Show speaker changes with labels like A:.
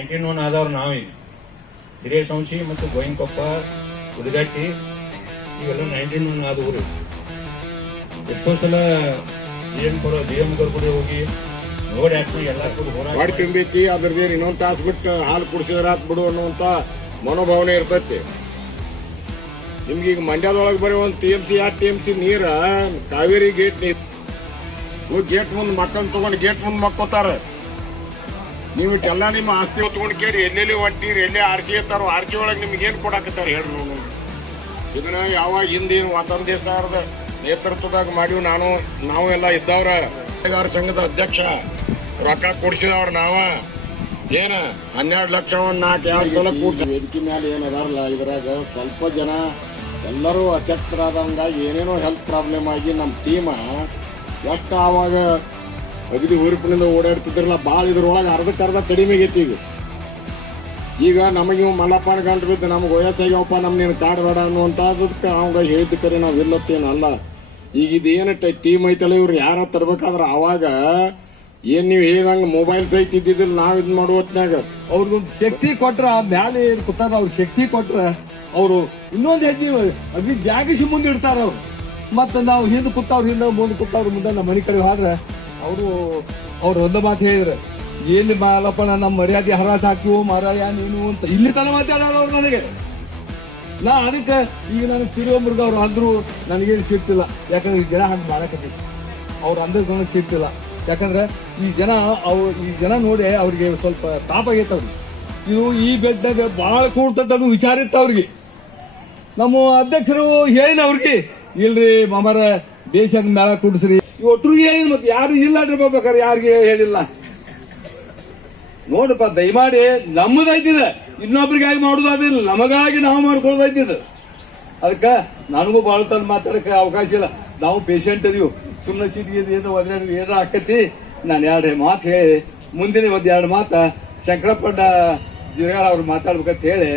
A: Nineteen one ಆದವ್ರು ನಾವೀಗ. ಹಿರೇಶಂಶಿ ಮತ್ತು ಗೋಯಿಂಕೊಪ್ಪ ಉದಗಟ್ಟಿ ಇವೆಲ್ಲ ನೈನ್ಟೀನ್ ಒನ್ ಆದ ಊರು ಎಷ್ಟೋ ಸಲ ಎಂ ಕೊಡೋ, ಡಿ ಎಂ ಕೂಡ ಹೋಗಿ ನೋಡಿ ಹಾಕಿ ಎಲ್ಲ ಕೂಡ ಹೋರಾಟ
B: ತುಂಬೈತಿ ಅದ್ರದ್ದೇನು ಇನ್ನೊಂದ್ ತಾಸು ಬಿಟ್ಟು ಹಾಲು ಕುಡಿಸಿದ್ರೆ ಆತ್ ಬಿಡು ಅನ್ನುವಂತ ಮನೋಭಾವನೆ ಇರ್ತೈತಿ. ನಿಮ್ಗೆ ಈಗ ಮಂಡ್ಯದೊಳಗೆ ಬರೀ ಒಂದು ಟಿ ಎಂ ಸಿ ಎರಡು ಟಿ ಎಂ ಸಿ ನೀರ ಕಾವೇರಿ ಗೇಟ್ ನೀರು ಗೇಟ್ ಮುಂದೆ ಮಕ್ಕಳನ್ನ ತಗೊಂಡು ಗೇಟ್ ಮುಂದೆ ಮಕ್ಕೋತಾರ. ನೀವು ಇಟ್ಟೆಲ್ಲ ನಿಮ್ಮ ಆಸ್ತಿ ಹೊತ್ಕೊಂಡು ಕೇಳಿ, ಎಲ್ಲೆಲ್ಲಿ ಹೊಂಟೀರಿ ಎಲ್ಲೇ ಆರ್ಚಿ ಇರ್ತಾರೋ ಆರ್ಚಿ ಒಳಗೆ ನಿಮ್ಗೆ ಏನು ಕೊಡಾಕತ್ತಾರ ಹೇಳ್ರಿ ನೋಡು ಇದನ್ನ ಯಾವಾಗ ಹಿಂದಿನ ವಾತಾವರಣ ದೇಶದ ನೇತೃತ್ವದಾಗ ಮಾಡಿವು ನಾನು, ನಾವು ಎಲ್ಲ ಇದ್ದವ್ರ. ಬೆಳೆಗಾರ ಸಂಘದ ಅಧ್ಯಕ್ಷ, ರೊಕ್ಕ ಕೊಡ್ಸಿದವ್ರ ನಾವ. ಏನ, ಹನ್ನೆರಡು ಲಕ್ಷ ಒಂದ್ ನಾಲ್ಕು ಎರಡು ಸಲ ಕೂಡ್ಸಿ ವೇದಿಕೆ ಮೇಲೆ ಏನದಾರಲ್ಲ ಇದ್ರಾಗ ಸ್ವಲ್ಪ ಜನ ಎಲ್ಲರೂ ಅಶಕ್ತರಾದಂಗಾಗಿ ಏನೇನೋ ಹೆಲ್ತ್ ಪ್ರಾಬ್ಲಮ್ ಆಗಿ ನಮ್ಮ ಟೀಮ ಎಷ್ಟು ಆವಾಗ ಅಗದಿ ಹುರುಪಿನಿಂದ ಓಡಾಡ್ತಿದ್ರಲ್ಲ ಭಾಳ ಇದ್ರೊಳಗೆ ಅರ್ಧಕ್ಕೆ ಅರ್ಧ ಕಡಿಮೆ ಆಗೈತಿ ಈಗ. ಈಗ ನಮಗೆ ಇವ್ ಮಲ್ಲಪ್ಪನ ಗಂಟು ಬಿದ್ದು ನಮ್ಗೆ ವಯಸ್ಸಾಗ್ಯವಪ್ಪ, ನಮ್ ನೀನು ಕಾಡ್ಬೇಡ ಅನ್ನುವಂಥದ್ದಕ್ಕೆ ಅವಾಗ ಹೇಳಿದ ಕರೆ ನಾವು ಇಲ್ಲತ್ತೇನಲ್ಲ. ಈಗ ಇದೇನ ಟೀಮ್ ಐತಲ್ಲ ಇವ್ರು ಯಾರ ತರ್ಬೇಕಾದ್ರ ಅವಾಗ ಏನ್ ನೀವು ಹೇಳಂಗ ಮೊಬೈಲ್ ಸಹಿತ ಇದ್ದಿದ್ದಿಲ್ಲ, ನಾವ್ ಇದ್ ಮಾಡೋ ಹೊತ್ನ್ಯಾಗ.
C: ಅವ್ರಿಗೊಂದು ಶಕ್ತಿ ಕೊಟ್ರ, ಮ್ಯಾಲೆ ಕೂತಾರ, ಅವ್ರ ಶಕ್ತಿ ಕೊಟ್ರ ಅವರು ಇನ್ನೊಂದ್ ಹೆಜ್ಜೆ ಅಗ್ನಿ ಜಾಗಿಸಿ ಮುಂದೆ ಇಡ್ತಾರ ಅವ್ರು. ಮತ್ತೆ ನಾವು ಹಿಂದೆ ಕೂತಾವ್ರ ಹಿಂದೆ, ಮುಂದೆ ಕೂತಾವ್ರ ಮುಂದೆ ನಮ್ಮ ಮನೆ ಕಡೆ ಹೋದ್ರ ಅವರು, ಅವ್ರು ಒಂದು ಮಾತು ಹೇಳಿದ್ರು. ಏನು ಮಾಲಪ್ಪನ ನಮ್ಮ ಮರ್ಯಾದೆ ಹರಾಜ್ ಹಾಕಿವು ಮಾರಾಯ ನೀನು ಅಂತ. ಇಲ್ಲಿ ತನ ಮಾತಾಡೋರು ಅವ್ರು ನನಗೆ. ನಾ ಅದಕ್ಕೆ ಈಗ ನನಗೆ ತಿರುವಮೃಗ ಅವ್ರು ಅಂದ್ರು ನನಗೇನು ಸಿಗ್ತಿಲ್ಲ ಯಾಕಂದ್ರೆ ಈ ಜನ ಹಂಗೆ ಮಾಡಕತ್ತಿ ಅವ್ರು ಅಂದ್ರೆ ನನಗೆ ಸಿಗ್ತಿಲ್ಲ ಯಾಕಂದ್ರೆ ಈ ಜನ ಅವ್ರು ಈ ಜನ ನೋಡಿ ಅವ್ರಿಗೆ ಸ್ವಲ್ಪ ತಾಪ ಆಗೈತೆ ಅವ್ರಿಗೆ. ಇದು ಈ ಬೆಡ್ಡಾಗ ಬಹಳ ಕೂಡ್ತದ ವಿಚಾರ ಇತ್ತು ಅವ್ರಿಗೆ. ನಮ್ಮ ಅಧ್ಯಕ್ಷರು ಹೇಳಿದ ಅವ್ರಿಗೆ. ಇಲ್ರಿ ಮಮರ, ದೇಶದ ಮೇಳ ಕೂಡಿಸ್ರಿ ಒಟ್ಟರಿಗೆ ಹೇಳಿ ಮತ್ತೆ ಯಾರು ಇಲ್ಲ ಬೇಕಾದ್ರೆ ಯಾರಿಗೆ ಹೇಳಿಲ್ಲ. ನೋಡಪ್ಪ, ದಯಮಾಡಿ ನಮ್ಮದೈತಿದೆ ಇನ್ನೊಬ್ರಿಗಾಗಿ ಮಾಡೋದಾದಿಲ್ಲ ನಮಗಾಗಿ ನಾವು ಮಾಡ್ಕೊಳ್ಳೋದೈತಿದೆ ಅದಕ್ಕೆ ನನಗೂ ಭಾಳ ತಂದು ಮಾತಾಡಕ್ಕೆ ಅವಕಾಶ ಇಲ್ಲ. ನಾವು ಪೇಷಂಟ್ ಅದೀವಿ ಸುಮ್ಮನೆ ಸಿಟಿ ಏನೋ ಒದ್ರೆ ಏನೋ ಆಕತಿ? ನಾನು ಎರಡು ಮಾತು ಹೇಳಿ. ಮುಂದಿನ ಒಂದು ಎರಡು ಮಾತು ಶಂಕರಪ್ಪಣ್ಣ ಜಿರಗಾಳ ಅವ್ರು ಮಾತಾಡ್ಬೇಕಂತ ಹೇಳಿ.